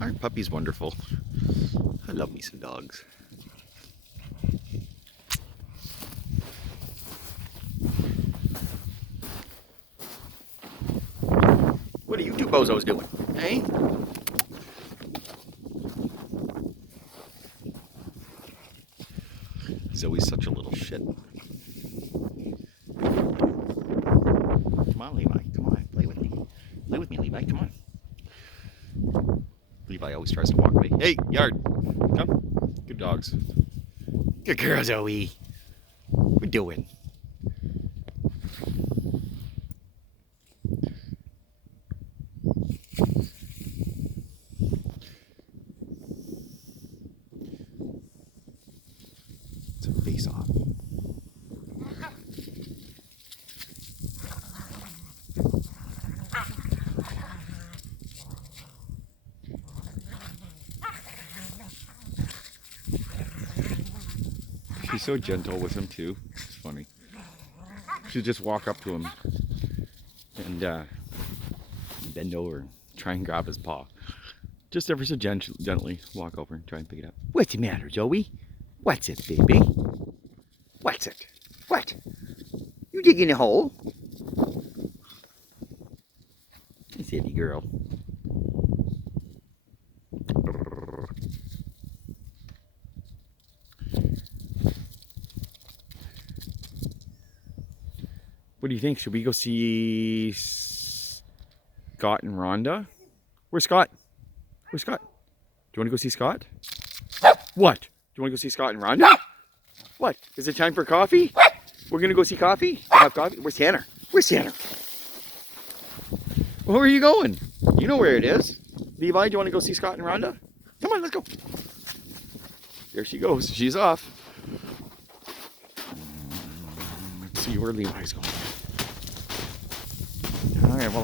Aren't puppies wonderful? I love me some dogs. What are you two bozos doing? Hey? Zoe's such a little shit. Come on, Levi. Come on. Play with me. Play with me, Levi. Come on. Levi always tries to walk away. Hey, Yard. Come. Good dogs. Good girl, Zoe. What you doing? It's a face off. She's so gentle with him too. It's funny. She'll just walk up to him and bend over and try and grab his paw. Just ever so gently walk over and try and pick it up. What's the matter, Zoe? What's it, baby? What's it? What? You digging a hole? Hey, silly girl. What do you think? Should we go see Scott and Rhonda? Where's Scott? Where's Scott? Do you want to go see Scott? What? Do you want to go see Scott and Rhonda? What? Is it time for coffee? We're going to go see coffee? Have coffee? Where's Tanner? Where's Tanner? Well, where are you going? You know where it is. Levi, do you want to go see Scott and Rhonda? Come on, let's go. There she goes. She's off. Let's see where Levi's going. All right, well,